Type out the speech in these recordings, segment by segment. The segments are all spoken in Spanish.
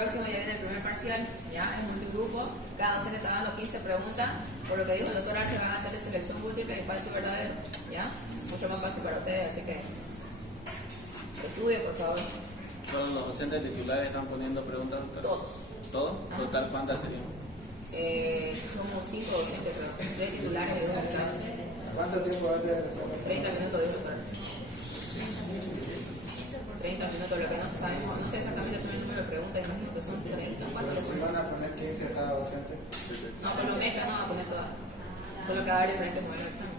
próxima ya viene el primer parcial, ya es multigrupo. Cada docente está dando 15 preguntas. Por lo que dijo el doctor Arce, van a hacer de selección múltiple y falso y verdadero, ya. Mucho más fácil para ustedes, así que estudien, por favor. ¿Todos los docentes titulares están poniendo preguntas? Todos. ¿Todos? ¿Total cuántas tenemos? Somos 5 docentes, creo. 3 titulares y 2 alumnos. ¿Cuánto tiempo va a ser el examen? 30 minutos, dijo el doctor Arce. 30 minutos, lo que no sabemos, no sé exactamente son el número de preguntas, imagino que son 30. ¿Cuántos Pero si van a poner 15 a cada docente. No, pero lo mezclan, no van a poner todas. Solo que va a haber diferentes modelos de examen.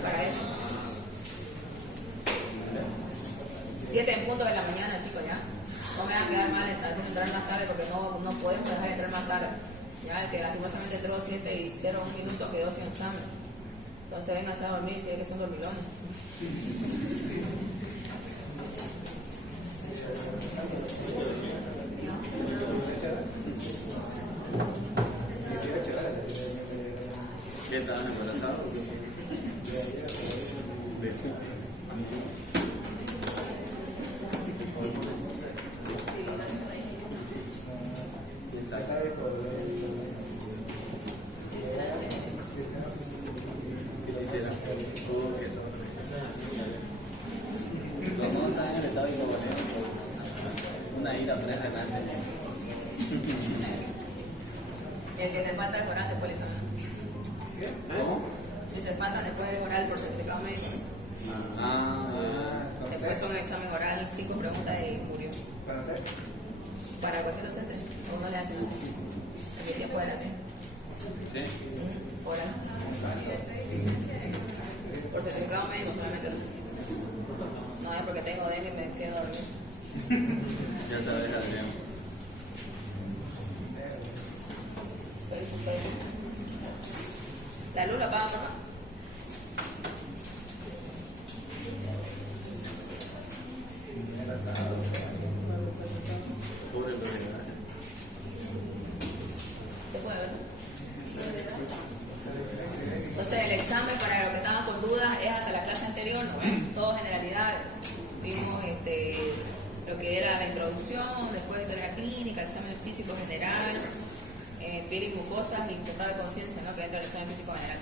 Para eso. 7 en punto de la mañana, chicos, ya. No me van a quedar mal haciendo entrar más tarde porque no podemos dejar de entrar más tarde. Ya, el que lastimosamente entró 7 y 0 1 minuto quedó sin examen. Entonces vénganse a dormir si es que son dormilones. ¿Qué estaban embarazados? Una ida atrás adelante. El que se falta el oral después del examen. ¿Cómo? Si se falta después del oral por certificado médico. Después son examen oral, 5 preguntas y murió. ¿Para usted? Para cualquier docente, o no le hacen así. En mi tiempo era así. Sí. Oral. Por certificado médico solamente no. No es porque tengo dengue y me quedo dormido. Ya sabes, Adrián. Facebook. La luz la paga mamá. Pobre Lorena. Se puede ver, ¿no? Entonces el examen para los que estaban con dudas es hasta la clase anterior, ¿no? Todo generalidades. Vimos lo que era la introducción, después historia clínica, examen físico general, piel y mucosas y total de conciencia, ¿no? Que entra el examen físico general.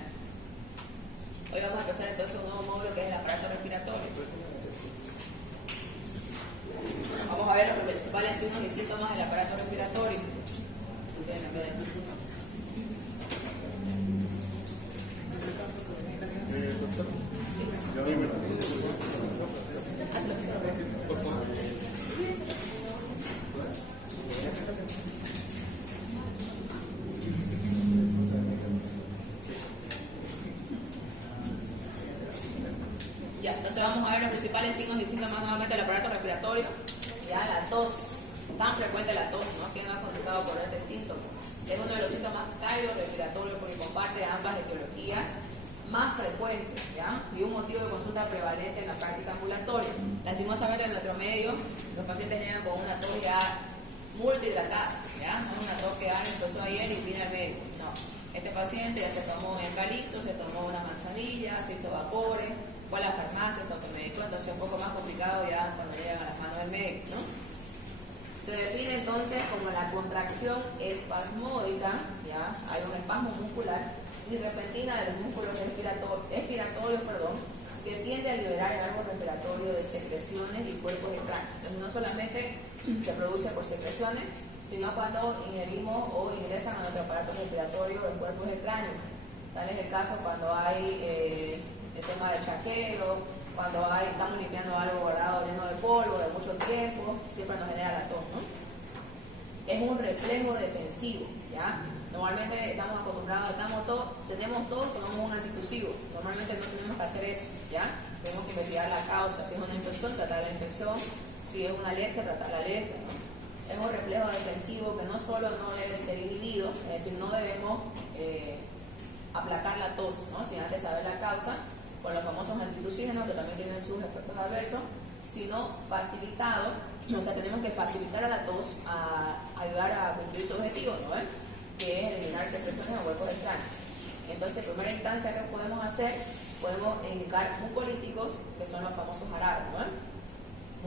Hoy vamos a empezar entonces un nuevo módulo que es el aparato respiratorio. Vamos a ver los principales signos y síntomas del aparato respiratorio. Ya, entonces vamos a ver los principales signos y síntomas nuevamente del aparato respiratorio. Ya, la tos, tan frecuente la tos, ¿no? ¿Quién ha consultado por este síntoma? Es uno de los síntomas cardiorrespiratorios porque comparte ambas etiologías más frecuentes, ¿ya? Y un motivo de consulta prevalente en la práctica ambulatoria. Lastimosamente en nuestro medio, los pacientes llegan con una tos ya multihidratada, ¿ya? No una tos que empezó ayer y viene al médico. No, este paciente ya se tomó un eucalipto, se tomó una manzanilla, se hizo vapores, fue a la farmacia, se automedicó, entonces es un poco más complicado ya cuando llegan a las manos del médico, ¿no? Se define entonces como la contracción espasmódica, ¿ya? Hay un espasmo muscular y repentina de los músculos expiratorios, que tiende a liberar el árbol respiratorio de secreciones y cuerpos extraños. Entonces no solamente se produce por secreciones, sino cuando ingerimos o ingresan a nuestro aparato respiratorio en cuerpos extraños. Tal es el caso cuando hay el tema del chaqueo, cuando estamos limpiando algo guardado lleno de polvo de mucho tiempo, siempre nos genera la tos, ¿no? Es un reflejo defensivo, ¿ya? Normalmente estamos acostumbrados, tenemos tos, tomamos un antitusivo. Normalmente no tenemos que hacer eso, ¿ya? Tenemos que investigar la causa. Si es una infección, tratar la infección. Si es una alergia, tratar la alergia, ¿no? Es un reflejo defensivo que no solo no debe ser inhibido, es decir, no debemos aplacar la tos, ¿no? Sin antes saber la causa, con los famosos antitusígenos que también tienen sus efectos adversos, sino facilitado, o sea, tenemos que facilitar a la tos a ayudar a cumplir su objetivo, ¿no? Que es eliminar secreciones o huecos extraños. Entonces, en primera instancia, ¿qué podemos hacer? Podemos indicar mucolíticos, que son los famosos jarabes, ¿no?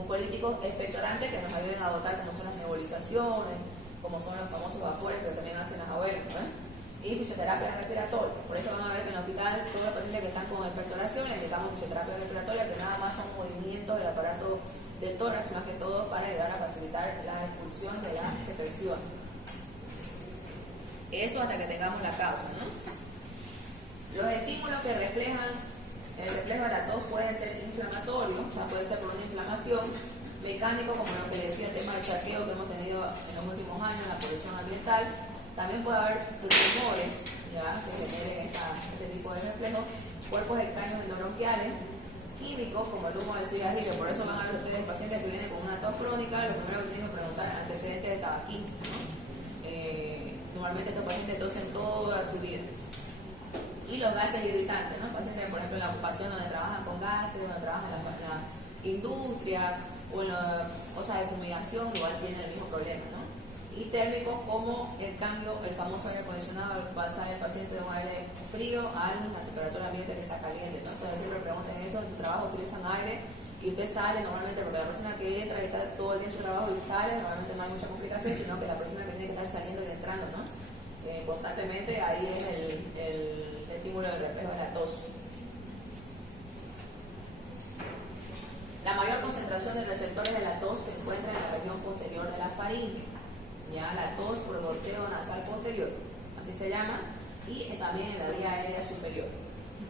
mucolíticos expectorantes que nos ayuden a dotar, como son las nebulizaciones, como son los famosos vapores que también hacen las abuelas, ¿no? Y fisioterapia respiratoria. Por eso van a ver que en el hospital todos los pacientes que están con expectoración le indicamos fisioterapia respiratoria, que nada más son movimientos del aparato del tórax, más que todo para ayudar a facilitar la expulsión de la secreción. Eso hasta que tengamos la causa, ¿no? Los estímulos que reflejan el reflejo de la tos pueden ser inflamatorios, o sea, puede ser por una inflamación, mecánico, como lo que decía el tema del charqueo que hemos tenido en los últimos años, la polución ambiental. También puede haber tumores, ya, que generen este tipo de reflejos, cuerpos extraños endobronquiales, químicos como el humo del cigarrillo. Por eso van a ver ustedes pacientes que vienen con una tos crónica, lo primero que tienen que preguntar es antecedentes de tabaquismo, ¿no? Normalmente estos pacientes tosen toda su vida. Y los gases irritantes, ¿no? Pacientes, por ejemplo, en la ocupación donde trabajan con gases, donde trabajan en la industria o en las cosas de fumigación, igual tienen el mismo problema, ¿no? Y térmicos como el cambio, el famoso aire acondicionado, pasar el paciente de un aire frío a una temperatura ambiente que está caliente, ¿no? Entonces siempre pregunten eso, en tu trabajo utilizan aire y usted sale normalmente, porque la persona que entra y está todo el día en su trabajo y sale, normalmente no hay mucha complicación, sino que la persona que tiene que estar saliendo y entrando, ¿no? Constantemente, ahí es el estímulo del reflejo de la tos. La mayor concentración de receptores de la tos se encuentra en la región posterior de la faringe, ya la tos por goteo nasal posterior, así se llama, y también en la vía aérea superior.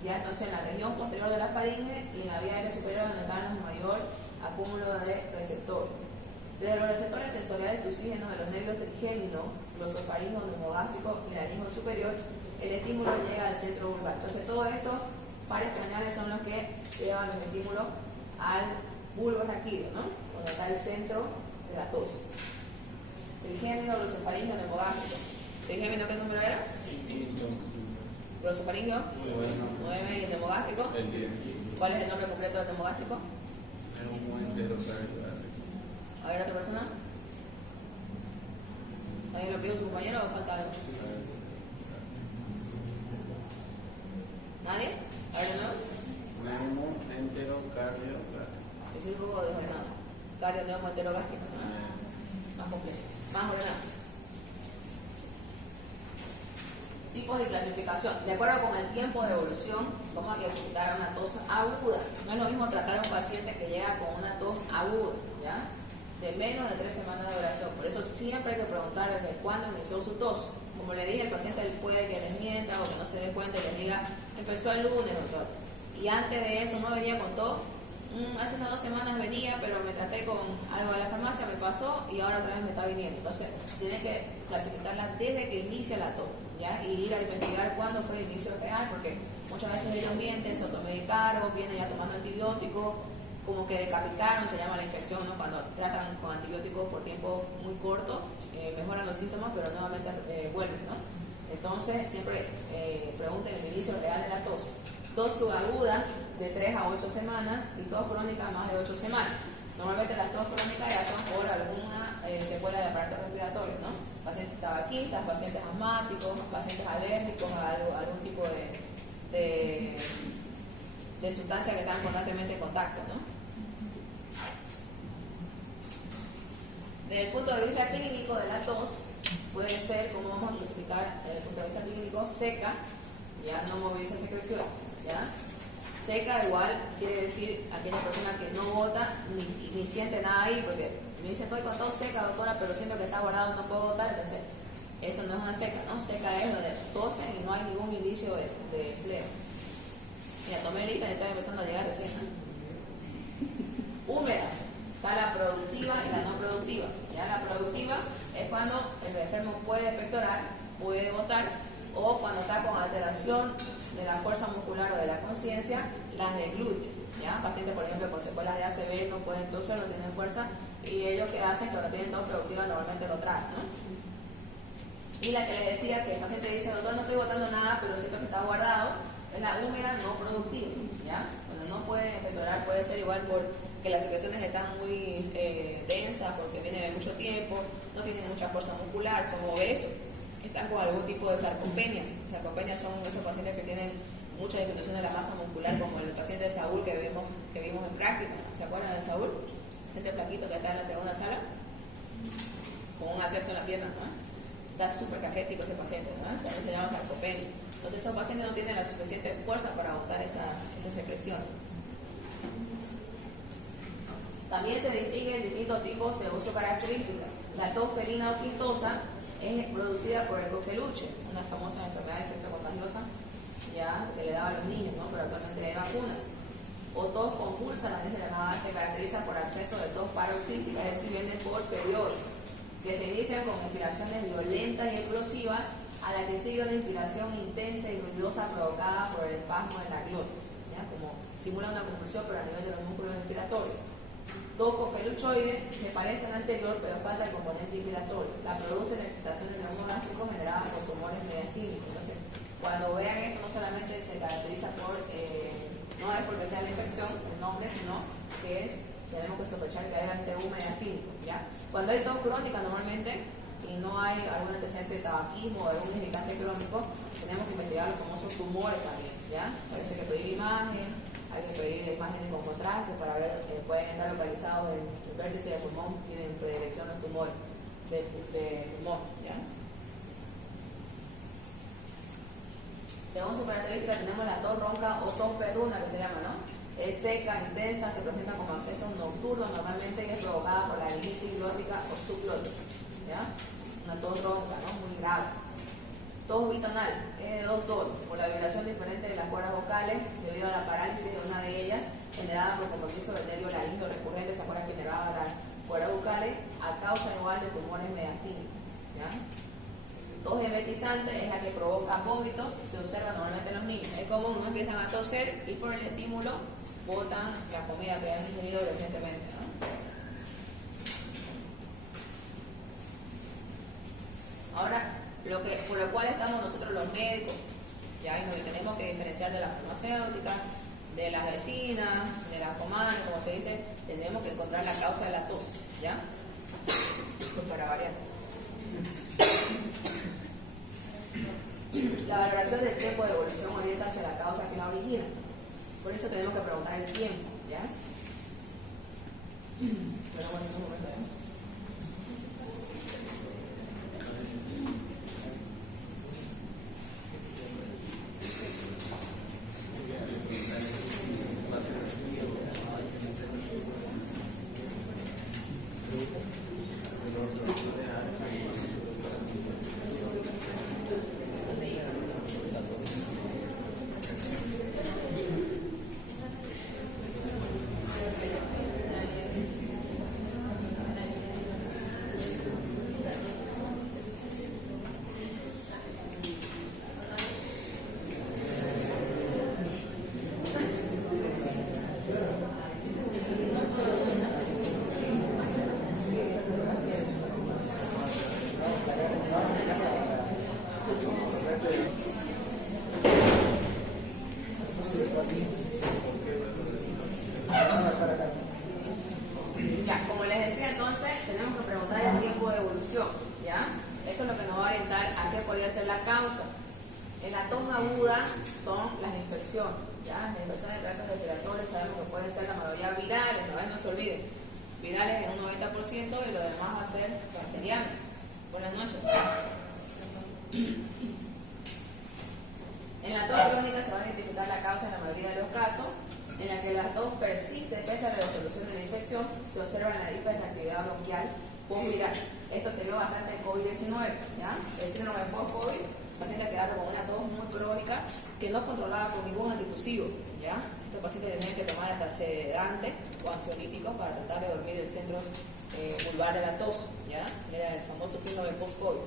Ya entonces en la región posterior de la faringe y en la vía aérea superior donde están los mayor acúmulo de receptores. Desde los receptores sensoriales de oxígeno de los nervios trigéminos, glosofaringos, neumogástricos y laríngeo superior, el estímulo llega al centro vulvar. Entonces todos estos pares craneales son los que llevan los estímulos al bulbo raquídeo, ¿no? Donde está el centro de la tos. Trigémino, glosofaringio, neumogástrico. ¿Trigémino qué número era? Glosofaringio, 9 y el neumogástrico. ¿Cuál es el nombre completo del neumogástrico? A ver, otra persona. ¿Alguien lo que dijo su compañero o falta algo? ¿Nadie? A ver, ¿no? Neumo, entero, cardio, Yo soy un poco desordenado. Cardio, neumo, enterogástrico. Más complejo. Más ordenado. Tipos de clasificación. De acuerdo con el tiempo de evolución, vamos a clasificar una tos aguda. No es lo mismo tratar a un paciente que llega con una tos aguda, ¿ya? De menos de 3 semanas de duración. Por eso siempre hay que preguntar desde cuándo inició su tos. Como le dije, el paciente puede que les mienta o que no se dé cuenta y les diga, empezó el lunes, doctor. Y antes de eso no venía con tos. Hace unas 2 semanas venía, pero me traté con algo de la farmacia, me pasó y ahora otra vez me está viniendo. Entonces, tiene que clasificarla desde que inicia la tos, ¿ya? Y ir a investigar cuándo fue el inicio real, porque muchas veces ellos mienten, se automedicaron, vienen ya tomando antibióticos, como que decapitaron, se llama la infección, ¿no? Cuando tratan con antibióticos por tiempo muy corto, mejoran los síntomas, pero nuevamente vuelven, ¿no? Entonces, siempre pregunten el inicio real de la tos. Tos subaguda de 3 a 8 semanas y tos crónica más de 8 semanas. Normalmente las tos crónicas ya son por alguna secuela del aparato respiratorio, ¿no? Pacientes tabaquistas, pacientes asmáticos, pacientes alérgicos a algún tipo de sustancia que están constantemente en contacto, ¿no? Desde el punto de vista clínico de la tos, puede ser, como vamos a clasificar desde el punto de vista clínico, seca, ya no moviliza secreción, ¿ya? Seca igual quiere decir aquella persona que no bota ni siente nada ahí, porque me dicen, estoy con tos seca, doctora, pero siento que está guardado, no puedo botar, entonces eso no es una seca, ¿no? Seca es donde tosen y no hay ningún indicio de flema. Mira, tomé lista y está empezando a llegar recién, ¿no? Húmeda, está la productiva y la no productiva. Ya la productiva es cuando el enfermo puede expectorar, puede botar, o cuando está con alteración de la fuerza muscular o de la conciencia, las de glúteo, ¿ya? Pacientes, por ejemplo, con secuelas de ACV no pueden toser, no tienen fuerza, y ellos que hacen cuando tienen tos productiva normalmente lo traen, ¿no? Y la que le decía que el paciente dice, doctor, no estoy botando nada, pero siento que está guardado, es la húmeda no productiva, ¿ya? Cuando no puede expectorar puede ser igual porque las secreciones están muy densas, porque vienen de mucho tiempo, no tienen mucha fuerza muscular, son obesos, están con algún tipo de sarcopenias. Sarcopenias son esos pacientes que tienen mucha disminución de la masa muscular, como el paciente de Saúl que vimos en práctica. ¿Se acuerdan de Saúl? paciente flaquito que está en la segunda sala, con un ascesto en la pierna, ¿no? Está súper cajético ese paciente, ¿no? A veces se llama sarcopenia. Entonces esos pacientes no tienen la suficiente fuerza para botar esa secreción. También se distinguen distintos tipos de uso características. La tos felina o quitosa es producida por el coqueluche, una famosa enfermedad infectocontagiosa ya que le daba a los niños, ¿no? Pero actualmente hay vacunas. O tos convulsa, también se caracteriza por acceso de tos paroxística, es decir, viene por periodo, que se inician con inspiraciones violentas y explosivas, a la que sigue una inspiración intensa y ruidosa provocada por el espasmo de la glotis, ¿ya? Como simula una convulsión pero a nivel de los músculos respiratorios. Tos coqueluchoide se parece al anterior, pero falta el componente inspiratorio. La produce la excitación del neumo gástrico generada por tumores mediastínicos. Entonces, cuando vean esto, no solamente se caracteriza por, no es porque sea la infección, el nombre, sino que tenemos que sospechar que haya TU mediastínico, ¿ya? Cuando hay tos crónica normalmente, y no hay algún antecedente de tabaquismo o algún irritante crónico, tenemos que investigar los famosos tumores también, ¿ya? Parece que pedir imagen, hay que pedir imágenes con contraste para ver, pueden estar localizados en el vértice del pulmón y en predilección del tumor, del pulmón, ¿ya? Según su característica tenemos la tos ronca o tos perruna que se llama, ¿no? Es seca, intensa, se presenta como accesos nocturnos, normalmente es provocada por la rinitis glótica o subglótica, ¿ya? Una tos ronca, ¿no? Muy grave. Tos bitonal, es de dos tonos, por la vibración diferente de las cuerdas vocales debido a la parálisis de una de ellas generada por compromiso del nervio laríngeo recurrente, ¿se acuerdan que nervaba las cuerdas vocales? A causa igual de tumores mediastínicos, ¿ya? Tos emetizante es la que provoca vómitos, se observa normalmente en los niños. Es común, no empiezan a toser y por el estímulo botan la comida que han ingerido recientemente, ¿no? Ahora, por lo cual estamos nosotros los médicos, ya, y nos tenemos que diferenciar de la farmacéutica, de las vecinas, de las comadres, como se dice, tenemos que encontrar la causa de la tos, ¿ya? Pues para variar. La valoración del tiempo de evolución orienta hacia la causa que la origina. Por eso tenemos que preguntar el tiempo, ¿ya? Pero bueno, un momento, ¿eh? Ya, como les decía entonces, tenemos que preguntar el tiempo de evolución, ¿ya? Eso es lo que nos va a orientar a qué podría ser la causa. En la tos aguda son las infecciones, ¿ya? Las infecciones de tractos respiratorios sabemos que pueden ser la mayoría virales, no se olviden. Virales en un 90% y lo demás va a ser bacteriano. Buenas noches. En la tos crónica se va a identificar la causa en la mayoría de los casos, en la que la tos persiste pese a la resolución de la infección, se observa la hiperactividad bronquial postviral. Esto se vio bastante en COVID-19, ¿ya? El síndrome post-COVID, pacientes quedaron con una tos muy crónica que no controlaba con ningún antitusivo, ¿ya? Estos pacientes tenían que tomar hasta sedante o ansiolíticos para tratar de dormir el centro vulvar de la tos, ¿ya? Era el famoso síndrome post-COVID.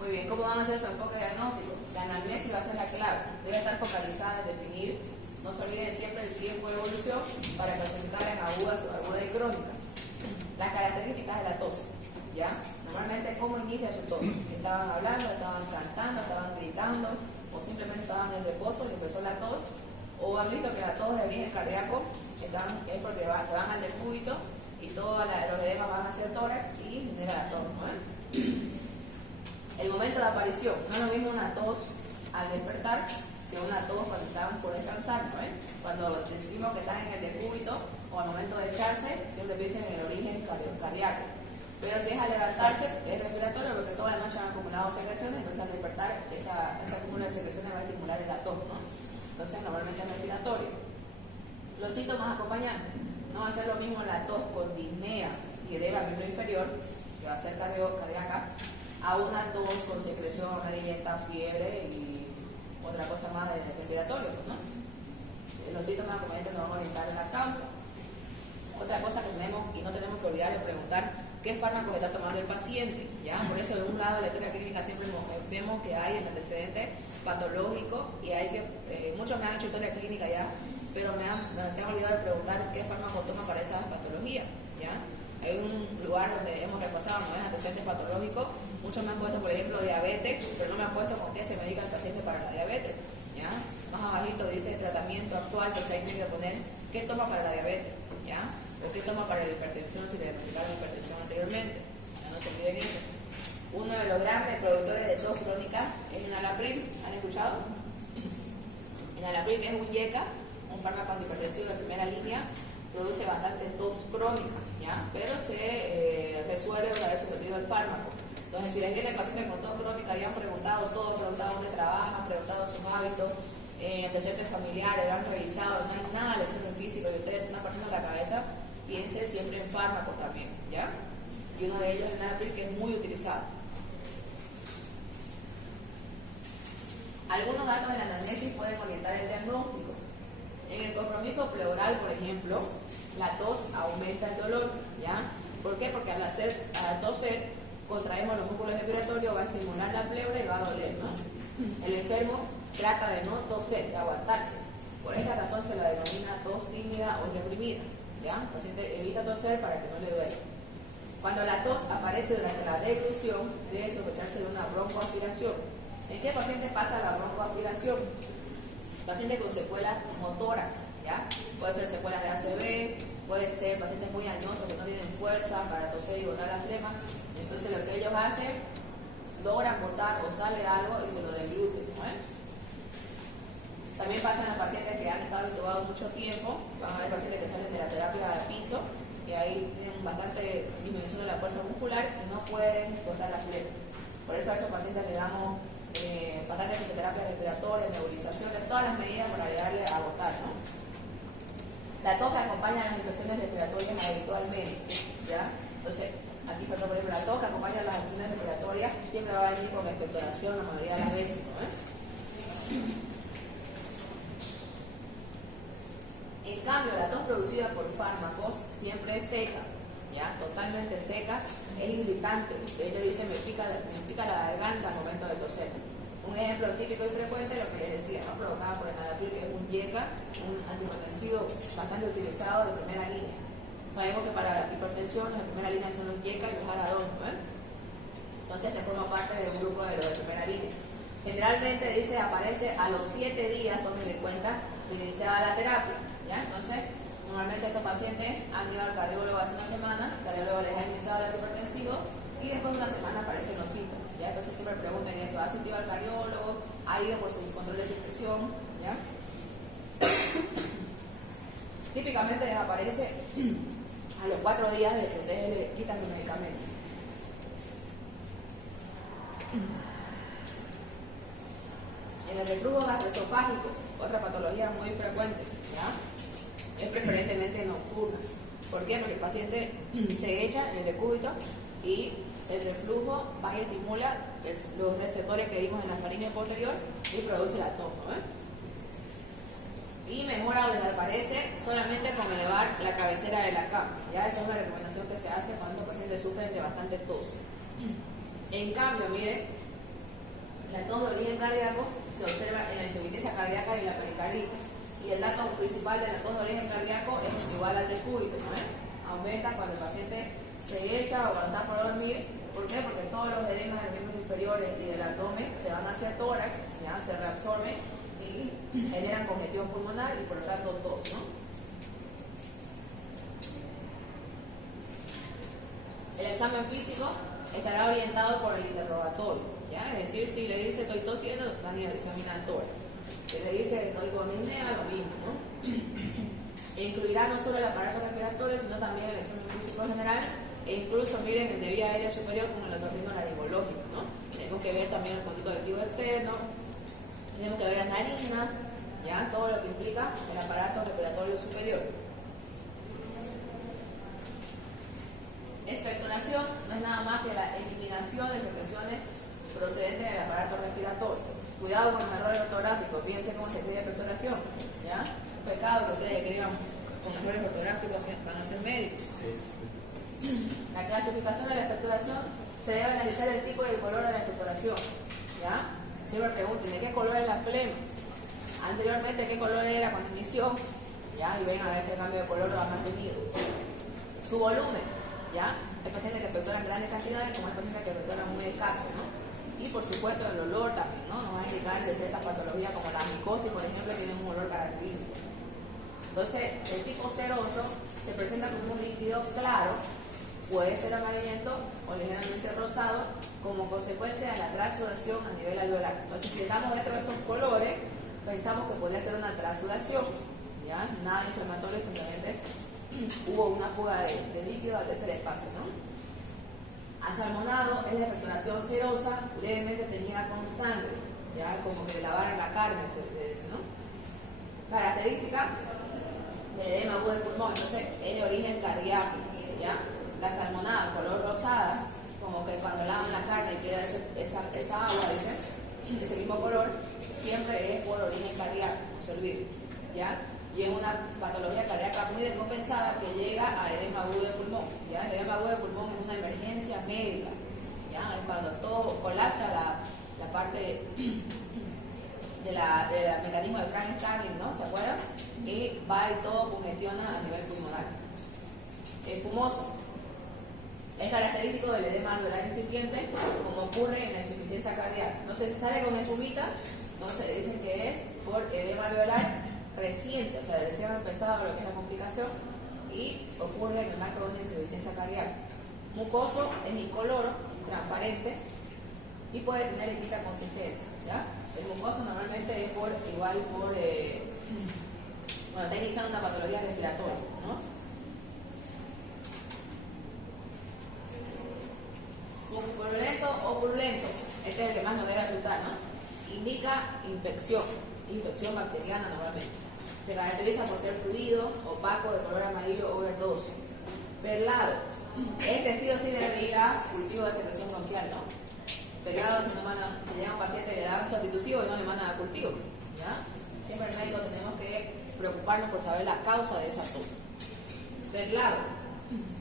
Muy bien, ¿cómo van a hacer su enfoque diagnóstico? La anamnesis va a ser la clave. Debe estar focalizada en definir, no se olviden siempre el tiempo de evolución para clasificar en aguda, subaguda y crónica. Las características de la tos, ¿ya? Normalmente, ¿cómo inicia su tos? Estaban hablando, estaban cantando, estaban gritando, o simplemente estaban en reposo y empezó la tos, o han visto que la tos de origen cardíaco es porque se van al decúbito y todos los edemas van hacia el tórax y genera la tos, ¿no? El momento de aparición, no es lo mismo una tos al despertar que una tos cuando están por descansar, ¿no? Cuando decidimos que están en el decúbito o al momento de echarse, siempre piensen en el origen cardíaco. Pero si es al levantarse, es respiratorio porque toda la noche han acumulado secreciones, entonces al despertar ese acúmulo de secreciones va a estimular la tos, ¿no? Entonces normalmente es respiratorio. Los síntomas acompañantes, no va a ser lo mismo la tos con disnea y edema miembro inferior, que va a ser cardíaca, a una tos con secreción amarillenta, fiebre y otra cosa más de respiratorio, ¿no? Los síntomas acompañantes nos van a orientar en la causa. Otra cosa que tenemos y no tenemos que olvidar es preguntar qué fármacos está tomando el paciente, ¿ya? Por eso de un lado de la historia clínica siempre vemos que hay un antecedente patológico y hay que, muchos me han hecho historia clínica ya, pero se han olvidado de preguntar qué fármaco toma para esa patología, ¿ya? Hay un lugar donde hemos repasado, no es antecedente patológico, muchos me han puesto, por ejemplo, diabetes, pero no me han puesto con qué se medica el paciente para la diabetes, ¿ya? Más abajito dice tratamiento actual, que se hay que poner qué toma para la diabetes, ¿ya? O qué toma para la hipertensión, si le diagnosticaron hipertensión anteriormente, ya no se olviden eso. Uno de los grandes productores de tos crónica es enalapril, ¿han escuchado? Enalapril es un YECA, un fármaco antihipertensivo de primera línea, produce bastante tos crónica, ¿ya? Pero se resuelve una vez sometido el fármaco. Entonces, si les viene el paciente con tos crónica y han preguntado todo, preguntado dónde trabaja, han preguntado sus hábitos, antecedentes familiares, lo han revisado, no hay nada de examen físico y ustedes una persona en la cabeza, piensen siempre en fármacos también, ¿ya? Y uno de ellos es el enalapril, que es muy utilizado. Algunos datos de la anamnesis pueden orientar el diagnóstico. En el compromiso pleural, por ejemplo, la tos aumenta el dolor, ¿ya? ¿Por qué? Porque al toser, contraemos los músculos respiratorios, va a estimular la pleura y va a doler, ¿no? El enfermo trata de no toser, de aguantarse. Por esta razón se la denomina tos tímida o reprimida, ¿ya? El paciente evita toser para que no le duele. Cuando la tos aparece durante la deglución, debe sospecharse de una broncoaspiración. ¿En qué paciente pasa la broncoaspiración? Pacientes con secuelas motoras, ¿ya? Puede ser secuelas de ACV, puede ser pacientes muy añosos que no tienen fuerza para toser y botar la flema. Entonces lo que ellos hacen, logran botar o sale algo y se lo degluten, ¿no? También pasan a pacientes que han estado intubados mucho tiempo, van a haber pacientes que salen de la terapia de piso, que ahí tienen bastante disminución de la fuerza muscular y no pueden botar la flema. Por eso a esos pacientes le damos bastante fisioterapia respiratoria, nebulizaciones, todas las medidas para ayudarle a agotar, ¿no? La tos acompaña las infecciones respiratorias habitualmente, ¿ya? Entonces, aquí por ejemplo, la tos acompaña las infecciones respiratorias, siempre va a venir con expectoración la mayoría de las veces, ¿no? En cambio, la tos producida por fármacos siempre es seca, ¿ya? Totalmente seca, es irritante. Ellos dicen, me pica la garganta al momento de toser. Un ejemplo típico y frecuente es lo que les decía, ¿no? Provocado por el enalapril, que es un YECA, un antihipertensivo bastante utilizado de primera línea. Sabemos que para hipertensión los de primera línea son los YECA y los aradón, ¿no? Entonces este forma parte de un grupo de los de primera línea. Generalmente dice, aparece a los 7 días, tomen en cuenta, de iniciada la terapia, ¿ya? Entonces, normalmente estos pacientes han ido al cardiólogo hace una semana, el cardiólogo les ha iniciado el antihipertensivo y después de una semana aparecen los síntomas, ¿ya? Entonces siempre pregunten eso, ¿ha asistido al cardiólogo? ¿Ha ido por su control de secreción? ¿Ya? Típicamente desaparece a los 4 días de que ustedes le quitan los medicamentos. En el reflujo gastroesofágico, otra patología muy frecuente, ¿ya? Es preferentemente nocturna. ¿Por qué? Porque el paciente se echa en el decúbito y el reflujo va y estimula los receptores que vimos en la faringe posterior y produce la tos, ¿no? Y mejora o desaparece solamente con elevar la cabecera de la cama. Ya esa es una recomendación que se hace cuando los pacientes sufren de bastante tos. En cambio, miren, la tos de origen cardíaco se observa en la insuficiencia cardíaca y la pericardita. Y el dato principal de la tos de origen cardíaco es igual al decúbito, ¿no? Aumenta cuando el paciente se echa o cuando está por dormir. ¿Por qué? Porque todos los edemas de los miembros inferiores y del abdomen se van hacia el tórax, ¿ya? Se reabsorben y generan congestión pulmonar y por lo tanto tos, ¿no? El examen físico estará orientado por el interrogatorio, ¿ya? Es decir, si le dice estoy tosiendo, van a examinar tórax. que le dice toiconinea, lo mismo, ¿no? E incluirá no solo el aparato respiratorio, sino también el examen físico general, e incluso, miren, el de vía aérea superior como el otorrinolaringológico, ¿no? Tenemos que ver también el conducto activo externo, tenemos que ver la narina, ya, todo lo que implica el aparato respiratorio superior. Expectoración no es nada más que la eliminación de secreciones procedentes del aparato respiratorio. Cuidado con los errores ortográficos, fíjense cómo se escribe expectoración, ¿ya? Un pecado que ustedes escriban con errores ortográficos, van a ser médicos. La clasificación de la expectoración se debe analizar el tipo y el color de la expectoración, ¿ya? Siempre pregunten, ¿de qué color es la flema? Anteriormente, ¿qué color era cuando inició? ¿Ya? Y ven a ver si el cambio de color lo ha mantenido. Su volumen, ¿ya? Hay pacientes que expectoran grandes cantidades, como hay pacientes que expectoran muy escaso, ¿no? Y por supuesto el olor también, ¿no? Nos va a indicar de ciertas patologías como la micosis, por ejemplo, tiene un olor característico. Entonces, el tipo seroso se presenta como un líquido claro, puede ser amarillento o ligeramente rosado, como consecuencia de la transudación a nivel alveolar. Entonces, si estamos dentro de esos colores, pensamos que podría ser una transudación, ¿ya? Nada inflamatorio, simplemente hubo una fuga de líquido al tercer espacio, ¿no? Asalmonado es la expectoración serosa, levemente teñida con sangre, ¿ya? Como que lavaran la carne, se dice, ¿no? Característica del edema agudo del pulmón, entonces es de origen cardíaco, ¿ya? La salmonada, color rosada, como que cuando lavan la carne queda esa agua, dice, ese mismo color, siempre es por origen cardíaco, no se olvide, ¿ya? Y es una patología cardíaca muy descompensada que llega a edema agudo del pulmón, ¿ya? El edema agudo del pulmón es una emergencia médica, ¿ya? Es cuando todo colapsa la parte del mecanismo de Frank-Starling, ¿no? ¿Se acuerdan? Y va y todo congestiona a nivel pulmonar. Espumoso. Es característico del edema alveolar incipiente, como ocurre en la insuficiencia cardíaca. Entonces, si sale con espumita, entonces dicen que es por edema alveolar reciente, o sea, recién empezado lo que es la complicación, y ocurre en el marco de una insuficiencia cardíaca. Mucoso es incoloro, transparente, y puede tener distinta consistencia, ¿ya? El mucoso normalmente es bueno, está iniciando una patología respiratoria, ¿no? Purulento o purulento, este es el que más nos debe asustar, ¿no? Indica infección bacteriana normalmente. Se caracteriza por ser fluido, opaco, de color amarillo o verdoso. Perlado, este sí o sí debe ir a cultivo de secreción bronquial, ¿no? Perlado, si llega un paciente le dan sustitutivo y no le mandan a cultivo, ¿ya? Siempre el médico tenemos que preocuparnos por saber la causa de esa tos. Perlado,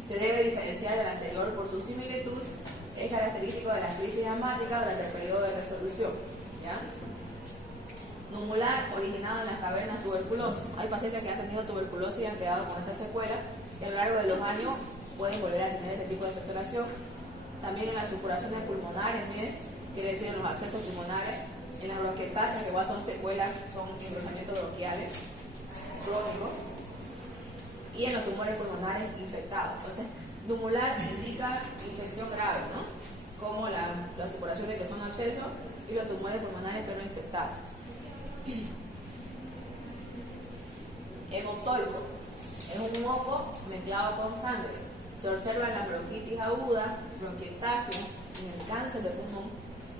se debe diferenciar del anterior por su similitud. Es característico de las crisis asmáticas durante el periodo de resolución, ¿ya? Numular, originado en las cavernas tuberculosas. Hay pacientes que han tenido tuberculosis y han quedado con esta secuela, que a lo largo de los años pueden volver a tener este tipo de expectoración. También en las supuraciones pulmonares, miren, quiere decir en los accesos pulmonares, en las bronquiectasias, que son secuelas, son engrosamientos bronquiales crónicos, y en los tumores pulmonares infectados. Entonces, numular indica infección grave, ¿no? Como la supuración de que son abscesos y los tumores pulmonares pero infectados. Hemotoico es un moco mezclado con sangre. Se observa en la bronquitis aguda, bronquiectasia, en el cáncer de pulmón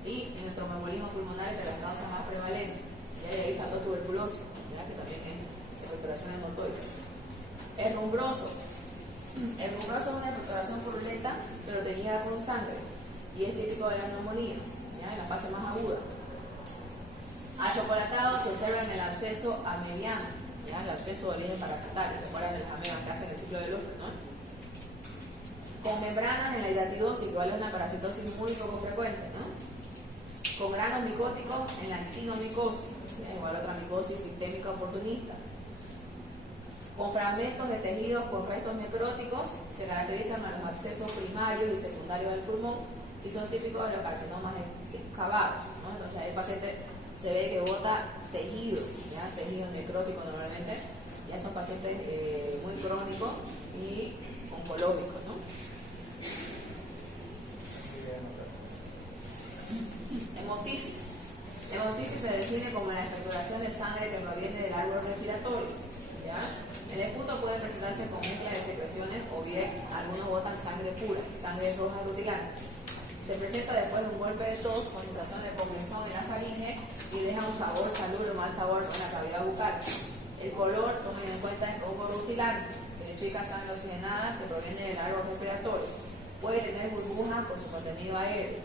y en el tromboembolismo pulmonar, que es la causa más prevalente. Y ahí faltó tuberculosis, ¿verdad? Que también es expectoración hemotoica. Es rumbroso. El rumbroso es una expectoración purulenta, pero teñida con sangre, y es típico de la neumonía, ¿ya? En la fase más aguda. Achocolatado se observa en el absceso amebiano, ¿ya? El absceso de origen parasitario, ¿se acuerdan de las amebas que hacen el ciclo de luz, ¿no? Con membranas en la hidatidosis, igual es una parasitosis muy poco frecuente, ¿no? Con granos micóticos en la actinomicosis, ¿ya? Igual otra micosis sistémica oportunista. Con fragmentos de tejidos con restos necróticos, se caracterizan a los abscesos primarios y secundarios del pulmón y son típicos de los carcinomas excavados, ¿no? Entonces, el paciente se ve que bota tejido, ¿ya? Tejido necrótico normalmente, ya son pacientes muy crónicos y oncológicos, ¿no? Hemotisis Hemotisis se define como la expectoración de sangre que proviene del árbol respiratorio. ¿Ya? El esputo puede presentarse con mezcla de secreciones o bien algunos botan sangre pura, sangre roja rutilante. Se presenta después de un golpe de tos con sensación de comezón en la faringe y deja un sabor salubre o mal sabor en la cavidad bucal. El color, tomen en cuenta, es rojo rutilante. Significa sangre oxigenada que proviene del árbol respiratorio. Puede tener burbujas por su contenido aéreo.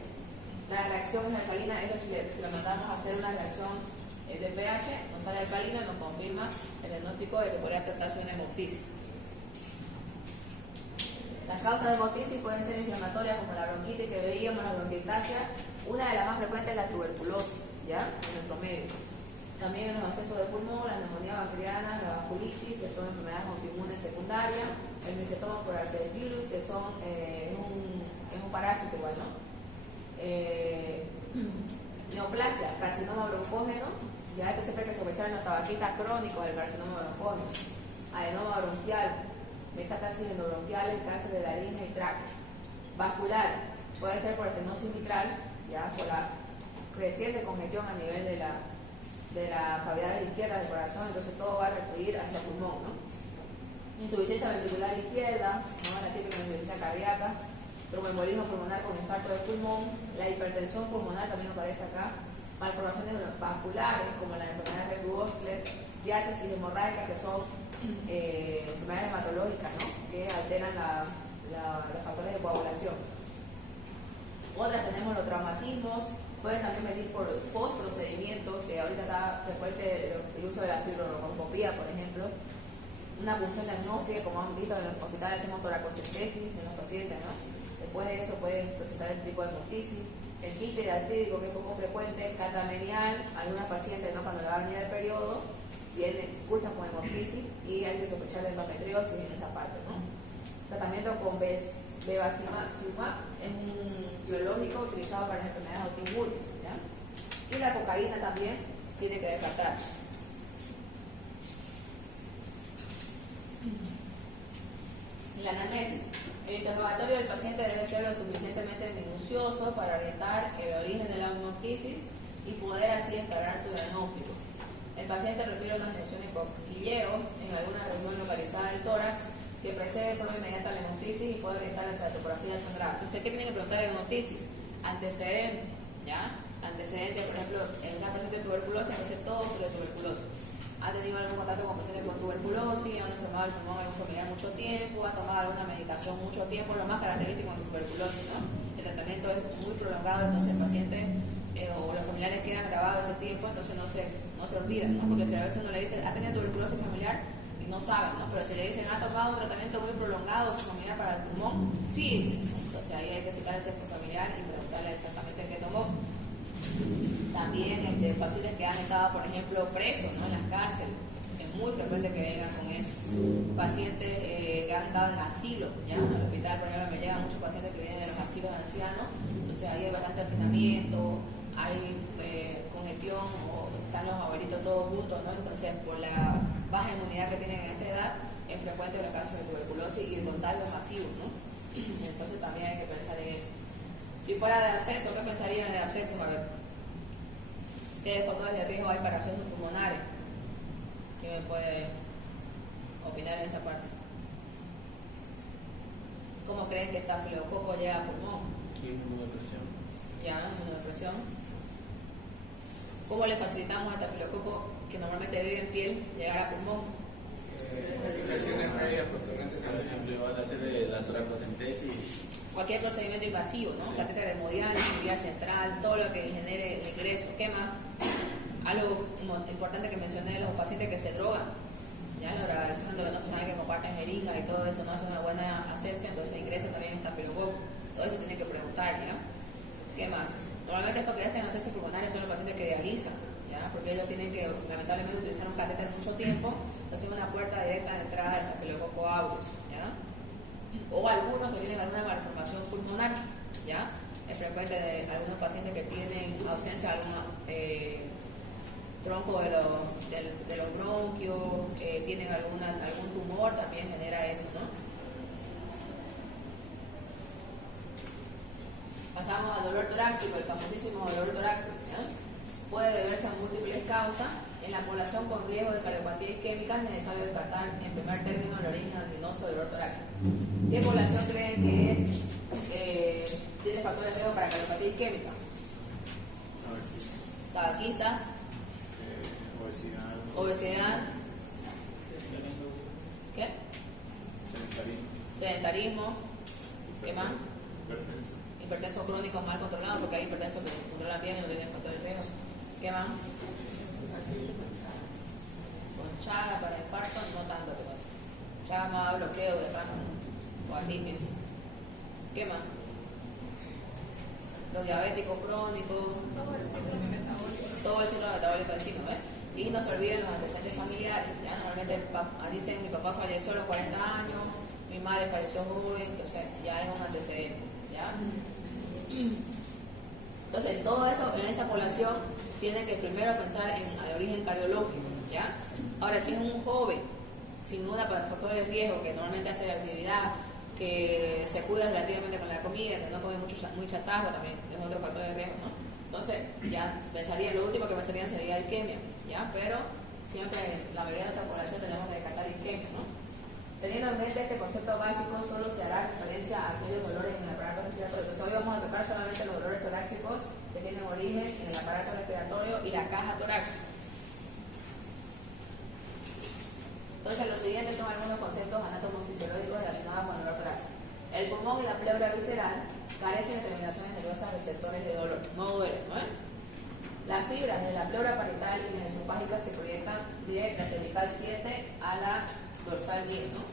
La reacción es alcalina, es si lo mandamos a hacer una reacción de pH, nos sale alcalina, nos confirma el diagnóstico de que podría tratarse de una hemotisis. Las causas de hemotisis pueden ser inflamatorias como la bronquitis que veíamos, la bronquiectasia. Una de las más frecuentes es la tuberculosis, ¿ya? En nuestro medio. También los accesos de pulmón, la neumonía bacteriana, la vasculitis, que son enfermedades autoinmunes secundarias, el micetoma por arterivirus, que son, es un parásito igual, ¿no? Neoplasia, carcinoma broncógeno, ya esto siempre hay que sospechar en los tabaquistas crónicos del carcinoma broncógeno. Adenoma bronquial, metástasis endobronquiales, cáncer de laringe y tráquea. Vascular, puede ser por estenosis mitral, ya por la creciente congestión a nivel de la cavidad izquierda del corazón, entonces todo va a refluir hacia el pulmón, ¿no? Insuficiencia ventricular izquierda, ¿no? La típica insuficiencia cardíaca, tromboembolismo pulmonar con infarto del pulmón, la hipertensión pulmonar también aparece acá, malformaciones vasculares como la enfermedad de Redwood-Osler, diátesis hemorrágica, que son enfermedades hematológicas, ¿no? Que alteran los factores de coagulación. Otras tenemos los traumatismos, pueden también venir por post-procedimiento, que ahorita está frecuente el uso de la fibroscopía, por ejemplo. Una punción diagnóstica, como han visto en los hospitales, hacemos toracocentesis en los pacientes, ¿no? Después de eso pueden presentar el tipo de hemotisis. El quiste artírico, que es poco frecuente, catamenial, algunas pacientes, ¿no? Cuando le va a venir el periodo, cursan con hemotisis y hay que sospechar de endometriosis en esta parte, ¿no? Tratamiento con bevacizumab es un biológico utilizado para las enfermedades autoinmunes, ¿ya? Y la cocaína también tiene que descartarse. La anamnesis. El interrogatorio del paciente debe ser lo suficientemente minucioso para orientar el origen de la hemotisis y poder así encargar su diagnóstico. El paciente refiere una tensión y cosquilleo en alguna región localizada del tórax que precede de forma inmediata la hemotisis y puede orientar hacia la topografía sangrada. Entonces, ¿qué tienen que preguntar de hemotisis? Antecedentes, ¿ya? Antecedentes, por ejemplo, en una paciente de tuberculosis, a veces todo sobre tuberculosis. Ha tenido algún contacto con pacientes con tuberculosis, ha enfermado el pulmón en un familiar mucho tiempo, ha tomado alguna medicación mucho tiempo, lo más característico en tuberculosis, ¿no? El tratamiento es muy prolongado, entonces el paciente o los familiares quedan grabados ese tiempo, entonces no se olvidan, ¿no? Porque si a veces uno le dice, ha tenido tuberculosis familiar y no saben, ¿no? Pero si le dicen, ha tomado un tratamiento muy prolongado su familiar para el pulmón, sí, entonces ahí hay que citar a ese familiar y preguntarle exactamente qué tomó. También pacientes que han estado, por ejemplo, presos, ¿no? En las cárceles, es muy frecuente que vengan con eso. Pacientes que han estado en asilo, ¿ya? Al hospital, por ejemplo, me llegan muchos pacientes que vienen de los asilos de ancianos, entonces ahí hay bastante hacinamiento, hay congestión, o están los abuelitos todos juntos, ¿no? Entonces, por la baja inmunidad que tienen en esta edad, es frecuente los casos de tuberculosis y contagios masivos, ¿no? Entonces también hay que pensar en eso. Si fuera de absceso, ¿qué pensarían de abscesos? A ver, ¿qué factores de riesgo hay para abscesos pulmonares? ¿Quién me puede opinar en esa parte? ¿Cómo creen que esta filococo llega al pulmón? Inmunodepresión. Ya, inmunodepresión. ¿Cómo le facilitamos a esta filococo que normalmente vive en piel llegar al pulmón? Infecciones previas por torrentes Por ejemplo, igual hacer la toracocentesis. Cualquier procedimiento invasivo, ¿no? Sí. Catéter hemodiálisis, vía central, todo lo que genere el ingreso. ¿Qué más? Algo importante que mencioné de los pacientes que se drogan. Ya la drogadicción endovenosa, saben que comparten jeringas y todo eso no hace una buena asepsia, entonces ingresa también estafilococo. Todo eso tiene que preguntar, ¿ya? ¿Qué más? Normalmente esto que hacen asepsia pulmonares son los pacientes que dializan, ¿ya? Porque ellos tienen que, lamentablemente, utilizar un catéter mucho tiempo, entonces una puerta directa de entrada de estafilococo aureus, ¿ya? O algunos que tienen alguna malformación pulmonar, ¿ya? Es frecuente de algunos pacientes que tienen ausencia de algún tronco de los bronquios, tienen algún tumor, también genera eso, ¿no? Pasamos al dolor torácico, el famosísimo dolor torácico, ¿ya? puede deberse a múltiples causas. En la población con riesgo de cardiopatía isquémica es necesario descartar en primer término el origen antinoso del dolor torácico. ¿Qué población creen que es, tiene factores de riesgo para cardiopatía isquémica? Tabaquistas, obesidad, ¿qué? Sedentarismo, ¿qué más? Hipertenso crónico mal controlado, porque hay hipertensos que controlan bien y no tienen factores de riesgo. ¿Qué más? Chaga para el parto, no tanto, pero chaga más bloqueo de rama o arritmias. ¿Qué más? Los diabéticos crónicos, todo el síndrome metabólico del signo, ¿ves? Y no se olviden los antecedentes familiares. Ya normalmente dicen mi papá falleció a los 40 años, mi madre falleció joven, entonces ya es un antecedente, ¿ya? Entonces todo eso en esa población tienen que primero pensar en el origen cardiológico, ¿ya? Ahora, si es un joven sin ningún factor de riesgo, que normalmente hace la actividad, que se cuida relativamente con la comida, que no come muy chatarra, también es otro factor de riesgo, ¿no? Entonces, ya pensaría, lo último que pensaría sería isquemia, ¿ya? Pero siempre en la mayoría de nuestra población tenemos que descartar isquemia, ¿no? Teniendo en mente este concepto básico, solo se hará referencia a aquellos dolores en el aparato respiratorio. Entonces, hoy vamos a tocar solamente los dolores torácicos que tienen origen en el aparato respiratorio y la caja torácica. Entonces, los siguientes son algunos conceptos anatomofisiológicos relacionados con el dolor torácico. El pulmón y la pleura visceral carecen de terminaciones nerviosas receptores de dolor. No duelen, ¿no? Las fibras de la pleura parietal y mesopágica se proyectan de la cervical 7 a la dorsal 10, ¿no?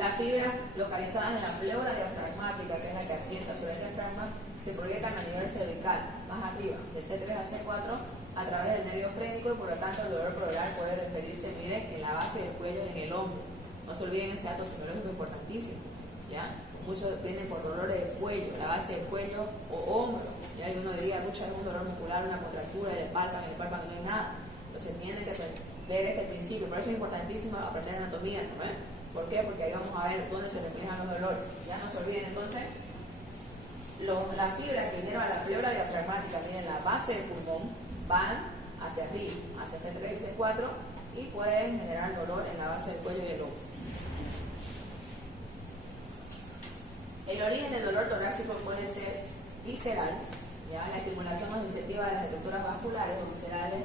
Las fibras localizadas en la pleura diafragmática, que es la que asienta sobre el diafragma, se proyectan a nivel cervical, más arriba, de C3 a C4, a través del nervio frénico, y por lo tanto el dolor pleural puede referirse, miren, en la base del cuello y en el hombro. No se olviden ese dato psicológico importantísimo, ¿ya? Muchos vienen por dolores de cuello, la base del cuello o hombro, ¿ya? Y uno diría, muchas veces un dolor muscular, una contractura, en el párpado no hay nada. Entonces tienen que leer este principio, por eso es importantísimo aprender anatomía, ¿no? ¿Por qué? Porque ahí vamos a ver dónde se reflejan los dolores. Ya no se olviden entonces, las fibras que vinieron a la pleura diafragmática tienen la base del pulmón, van hacia arriba, hacia C3 y C4, y pueden generar dolor en la base del cuello y el hombro. El origen del dolor torácico puede ser visceral, ¿ya? La estimulación no sensitiva de las estructuras vasculares o viscerales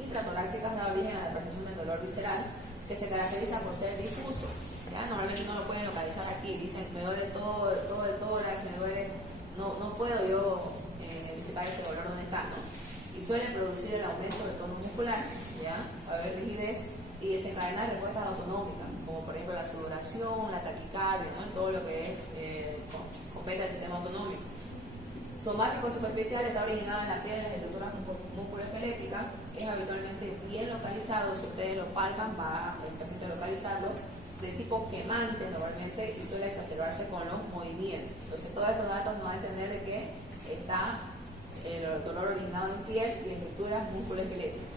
intratorácicas da origen a la percepción del dolor visceral, que se caracteriza por ser difuso, ¿ya? Normalmente no lo pueden localizar aquí, dicen me duele todo el tórax, me duele, no puedo yo identificar ese dolor donde está, ¿no? Y suelen producir el aumento del tono muscular, ¿ya? Va a haber rigidez y desencadenar respuestas autonómicas, como por ejemplo la sudoración, la taquicardia, ¿no? Todo lo que es compete al sistema autonómico. Somático superficial está originado en la piel, en las estructuras musculoesqueléticas, es habitualmente bien localizado, si ustedes lo palpan va a fácil localizarlo, de tipo quemante normalmente, y suele exacerbarse con los movimientos. Entonces todos estos datos nos van a entender de que está el dolor originado en piel y estructuras musculoesqueléticas.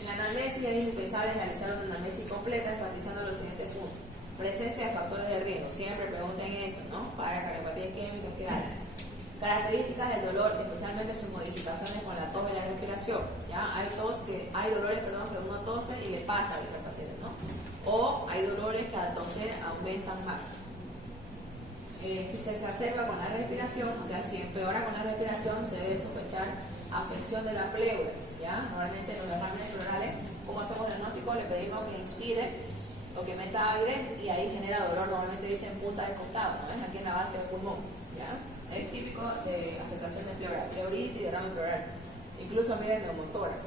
En la anamnesis es indispensable realizar una anamnesis completa enfatizando los siguientes puntos. Presencia de factores de riesgo, siempre pregunten eso, ¿no? Para cardiopatía isquémica, ¿qué hay? Características del dolor, especialmente sus modificaciones con la tos y la respiración, ¿ya? Hay dolores que uno tose y le pasa a ese paciente, ¿no? O hay dolores que al toser aumentan más. Si se exacerba con la respiración, o sea, si empeora con la respiración, se debe sospechar afección de la pleura, ¿ya? Normalmente en los derrames pleurales, como hacemos el diagnóstico, le pedimos que inspire o que meta aire y ahí genera dolor, normalmente dicen punta del costado, ¿no? Es aquí en la base del pulmón, ¿ya? Es típico de afectación de pleura, pleuritis y derrame pleural, incluso miren neumotórax.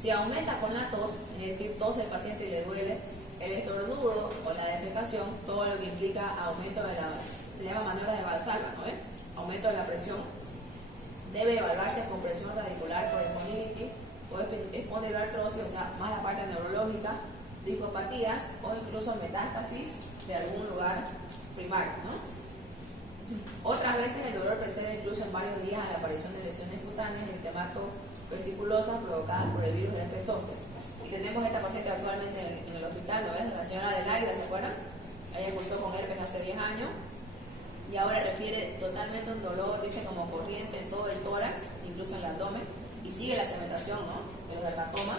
Si aumenta con la tos, es decir, tose el paciente y le duele, el estornudo o la defecación, todo lo que implica aumento de se llama maniobra de Valsalva, ¿no? Aumento de la presión, debe evaluarse con presión radicular por espondilitis o espondiloartrosis, o sea, más la parte neurológica, discopatías o incluso metástasis de algún lugar primario, ¿no? Otras veces el dolor precede incluso en varios días a la aparición de lesiones cutáneas eritematovesiculares provocadas por el virus del herpes zóster. Y tenemos esta paciente actualmente en el hospital, ¿no ves? La señora del Águila, ¿se acuerdan? Ella cursó con herpes hace 10 años Y ahora refiere totalmente un dolor, dice como corriente en todo el tórax, incluso en el abdomen, y sigue la cementación, ¿no? El dermatoma,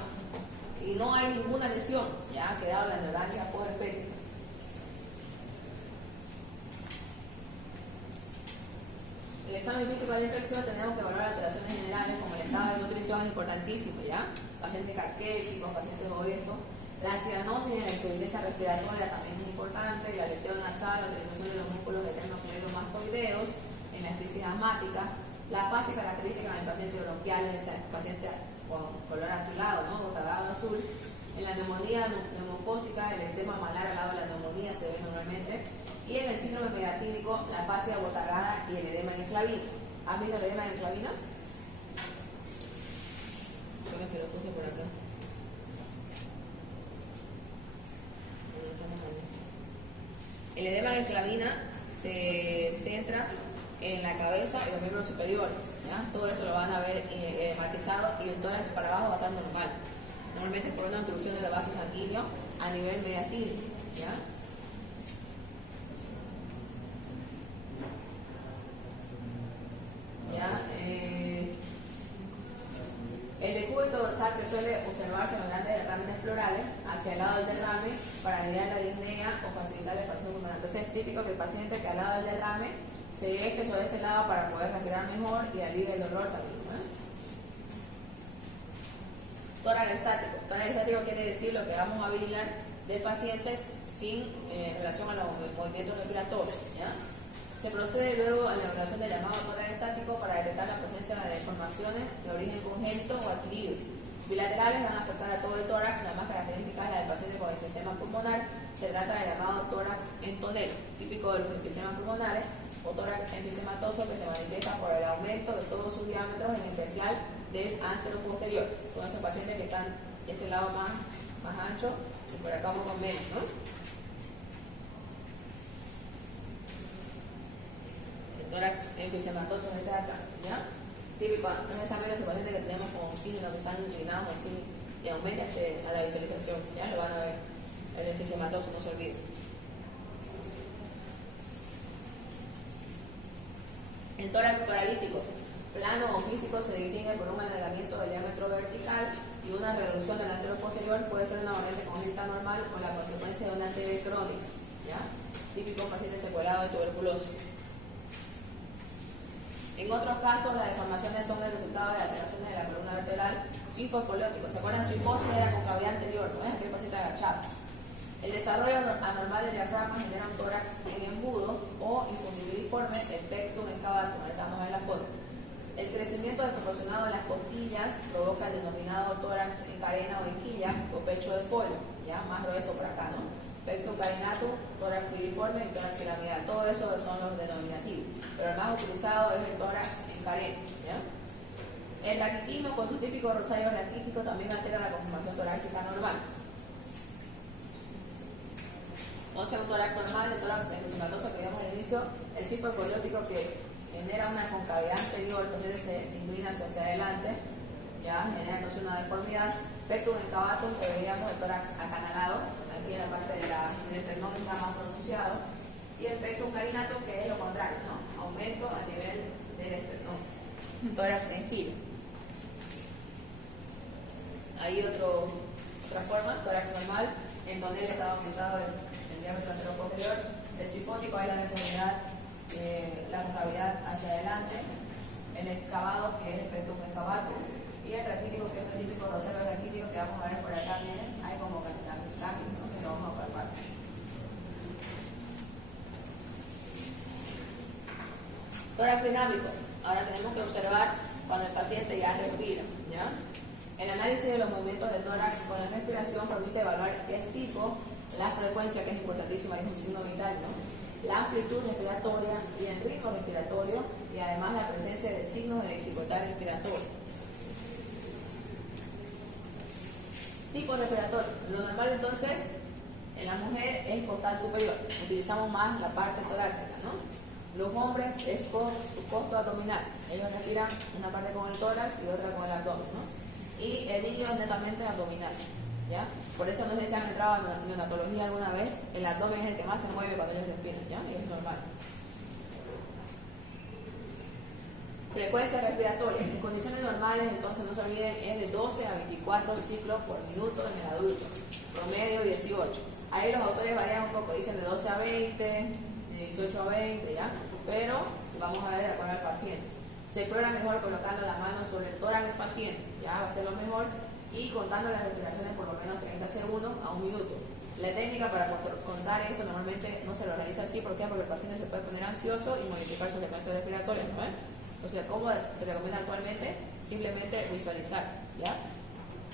y no hay ninguna lesión, ya ha quedado la neuralgia por el pecho. El examen físico de la infección tenemos que evaluar alteraciones generales como el estado de nutrición, es importantísimo, ¿ya? Pacientes caquéticos, pacientes obesos. La cianosis y la insuficiencia respiratoria también es importante, el aleteo nasal, la utilización de los músculos eternofluidomastoideos en las crisis asmáticas, la fase característica en el paciente bronquial, en el paciente con color azulado, ¿no? Botagado azul. En la neumonía neumocócica, el edema malar al lado de la neumonía se ve normalmente. Y en el síndrome megatínico, la fase abotagada y el edema en enclavina. ¿Has visto el edema en enclavina? Creo que se lo puse por acá. El edema en enclavina se centra en la cabeza y los miembros superiores, ¿ya? Todo eso lo van a ver marquizado y el tórax para abajo va a estar normal. Normalmente es por una obstrucción del vaso sanguíneo a nivel mediastínico, ¿ya? El decúbito dorsal que suele observarse en los grandes derrames plurales hacia el lado del derrame para aliviar la disnea o facilitar la expansión pulmonar. Entonces es típico que el paciente que al lado del derrame se eche sobre ese lado para poder respirar mejor y alivia el dolor también, ¿no? Tórax estático. Tórax estático quiere decir lo que vamos a vigilar del paciente sin relación a los movimientos respiratorios, ¿ya? Se procede luego a la evaluación del llamado tórax estático para detectar la presencia de deformaciones de origen congénito o adquirido. Bilaterales van a afectar a todo el tórax, la más característica es la del paciente con enfisema pulmonar. Se trata del llamado tórax entonero, típico de los enfisemas pulmonares, o tórax enfisematoso que se manifiesta por el aumento de todos sus diámetros, en especial del anteroposterior. Son esos pacientes que están de este lado más ancho y por acá un poco menos, ¿no? Tórax enfisematoso este de acá, ¿ya? Típico, precisamente esos pacientes que tenemos con síndrome que están inclinados así y aumenta a la visualización, ya lo van a ver. El enfisematoso, no se olvide. El tórax paralítico, plano o físico, se distingue por un alargamiento del diámetro vertical y una reducción del anteroposterior. Puede ser una variante congénita normal o la consecuencia de una TB crónica, ¿ya? Típico paciente secuelado de tuberculosis. En otros casos, las deformaciones son el resultado de alteraciones de la columna vertebral sifospoliótico. ¿Se acuerdan? Sifosis era con cavidad anterior, ¿no es? Aquel paciente agachado. El desarrollo anormal del diafragma genera un tórax en embudo o infundibiliforme, el pectum excavatum. Ahorita vamos a ver la foto. El crecimiento desproporcionado de las costillas provoca el denominado tórax en carena o en quilla o pecho de pollo, ya más grueso por acá, ¿no? Pectum carinatum, tórax piriforme y tórax piramidal. Todo eso son los denominativos, pero el más utilizado es el tórax en carena, ¿ya? El raquitismo, con su típico rosario raquítico, también altera la conformación torácica normal. O sea, un tórax normal, el tórax enfisematoso que vimos al inicio, el sifospoliótico que genera una concavidad anterior, el paciente se inclina hacia adelante, ya genera entonces una deformidad. Pectum excavatum, que veíamos el tórax acanalado, aquí en la parte del esternón está más pronunciado, y el pectum carinatum, que es lo contrario, ¿no? Aumento a nivel del esternón, tórax en giro. Hay otra forma, tórax normal, en donde él está aumentado el diámetro anteroposterior. El sifótico hay la deformidad, la concavidad hacia adelante, el excavado, que es el pectum excavatum, y el raquítico, que es el típico rosario raquítico que vamos a ver por acá, miren, hay como cambios, ¿no? Que lo vamos a palpar. Tórax dinámico. Ahora tenemos que observar cuando el paciente ya respira, ¿ya? El análisis de los movimientos del tórax con la respiración permite evaluar el tipo, la frecuencia, que es importantísima, es un signo vital, ¿no? La amplitud respiratoria y el ritmo respiratorio, y además la presencia de signos de dificultad respiratoria. Tipo respiratorio. Lo normal entonces en la mujer es costal superior. Utilizamos más la parte torácica, ¿no? Los hombres es con su costo abdominal. Ellos respiran una parte con el tórax y otra con el abdomen, ¿no? Y el niño es netamente abdominal, ¿ya? Por eso no sé si han entrado en neonatología alguna vez. El abdomen es el que más se mueve cuando ellos respiran, ¿ya? Y es normal. Frecuencia respiratoria. En condiciones normales, entonces no se olviden, es de 12 a 24 ciclos por minuto en el adulto. Promedio 18. Ahí los autores varían un poco, dicen de 12 a 20, de 18 a 20, ¿ya? Pero vamos a ver de acuerdo al paciente. Se explora mejor colocando la mano sobre el tórax del paciente, ya va a ser lo mejor, y contando las respiraciones por lo menos 30 segundos a un minuto. La técnica para contar esto normalmente no se lo realiza así, ¿por qué? Porque el paciente se puede poner ansioso y modificar su frecuencia respiratoria, ¿no? O sea, ¿cómo se recomienda actualmente? Simplemente visualizar, ¿ya?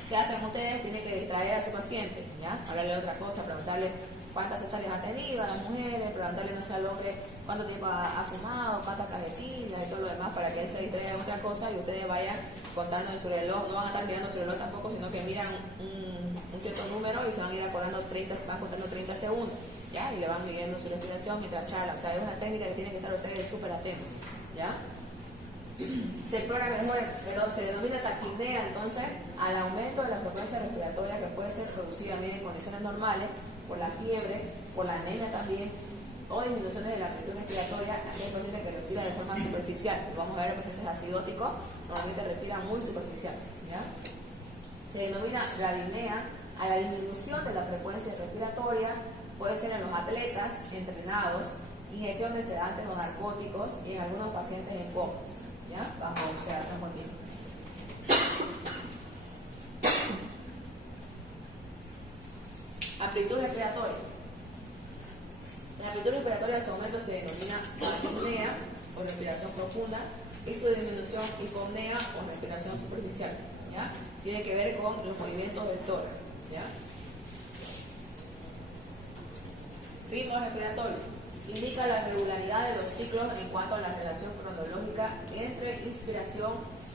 ¿Qué hacen ustedes? Tienen que distraer a su paciente, ¿ya? Hablarle de otra cosa, preguntarle cuántas cesáreas ha tenido a las mujeres, preguntarle, no sé, al hombre cuánto tiempo ha fumado, cuántas cajetillas y todo lo demás, para que él se distraiga de otra cosa y ustedes vayan contando en su reloj. No van a estar mirando su reloj tampoco, sino que miran un cierto número y se van a ir acordando 30, van contando 30 segundos, ¿ya? Y le van midiendo su respiración mientras charla. O sea, es una técnica que tienen que estar ustedes súper atentos, ¿ya? Se explora mejor, pero se denomina taquipnea entonces al aumento de la frecuencia respiratoria, que puede ser producida también en condiciones normales, por la fiebre, por la anemia también, o disminuciones de la presión respiratoria en aquel paciente que respira de forma superficial. Vamos a ver, los pacientes acidóticos normalmente respiran muy superficial, ¿ya? Se denomina radiapnea a la disminución de la frecuencia respiratoria, puede ser en los atletas entrenados, ingestión de sedantes o narcóticos y en algunos pacientes en coma, ¿ya? Bajo sedación continua. Amplitud respiratoria. La amplitud respiratoria de su aumento se denomina apnea o respiración profunda y su disminución hipopnea o respiración superficial, ¿ya? Tiene que ver con los movimientos del tórax, ¿ya? Ritmo respiratorio. Indica la regularidad de los ciclos en cuanto a la relación cronológica entre inspiración,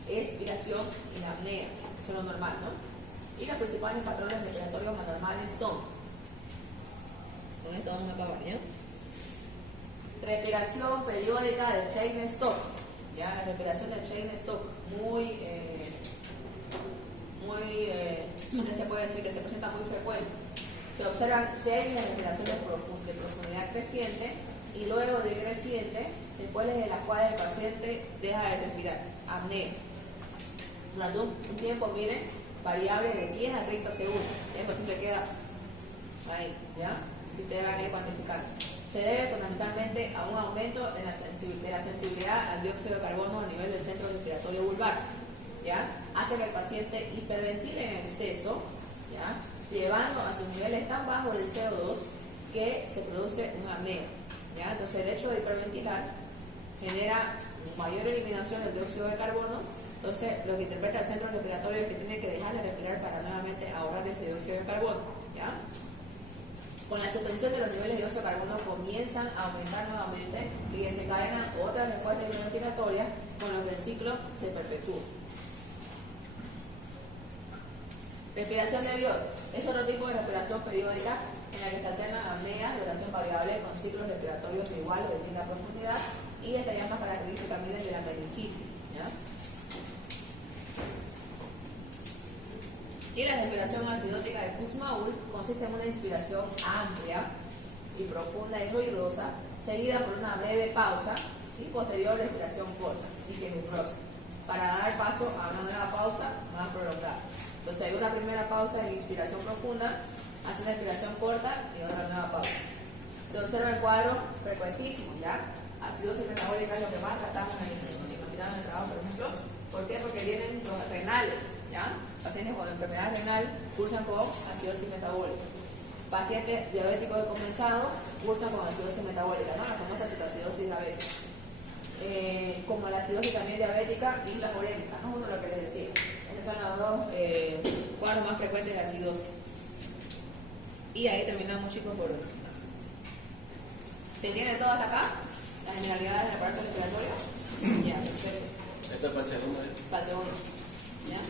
expiración y la apnea. Eso es lo normal, ¿no? Y los principales patrones respiratorios anormales son, con esto vamos a acabar, ¿ya? Respiración periódica de Cheyne-Stokes, ¿ya? La respiración de Cheyne-Stokes, se puede decir que se presenta muy frecuente. Se observan series de respiración de profundidad creciente y luego decreciente, después de las cuales el paciente deja de respirar, apnea. Durante un tiempo, miren, variable de 10 a 30 segundos. El paciente queda ahí, ¿ya? Y ustedes van a ir cuantificando. Se debe fundamentalmente a un aumento de la sensibilidad al dióxido de carbono a nivel del centro respiratorio vulvar, ¿ya? Hace que el paciente hiperventile en exceso, ¿ya? Llevando a sus niveles tan bajos de CO2 que se produce una apnea, ¿ya? Entonces el hecho de hiperventilar genera mayor eliminación del dióxido de carbono. Entonces lo que interpreta el centro respiratorio es que tiene que dejar de respirar para nuevamente ahorrar ese dióxido de carbono, ¿ya? Con la suspensión de los niveles de dióxido de carbono comienzan a aumentar nuevamente y desencadenan otras respuestas respiratorias, con lo que el ciclo se perpetúa. Respiración de Biot es otro tipo de respiración periódica en la que se alternan apneas de duración variable con ciclos respiratorios de igual o distinta profundidad, y esta ya es más característica de la meningitis, ¿ya? Y la respiración acidótica de Kussmaul consiste en una inspiración amplia y profunda y ruidosa, seguida por una breve pausa y posterior respiración corta y quejumbrosa, para dar paso a una nueva pausa más prolongada. Entonces hay una primera pausa de inspiración profunda, hace una inspiración corta y otra nueva pausa. Se observa el cuadro frecuentísimo, ¿ya? Acidosis metabólica es lo que más tratamos en el trabajo, por ejemplo. ¿Por qué? Porque vienen los renales, ¿ya? Pacientes con enfermedad renal cursan con acidosis metabólica. Pacientes diabéticos decompensados cursan con acidosis metabólica, ¿no? La famosa citoacidosis diabética. Como la acidosis también diabética y la urémica, ¿no? Uno lo que les decía. Esos son los dos cuadros más frecuentes de acidosis. Y ahí terminamos, chicos, por hoy. ¿Se entiende todo hasta acá? Las generalidades del aparato respiratorio. Ya, perfecto. Esto es para el segundo, ¿eh? Para segundo. ¿Ya?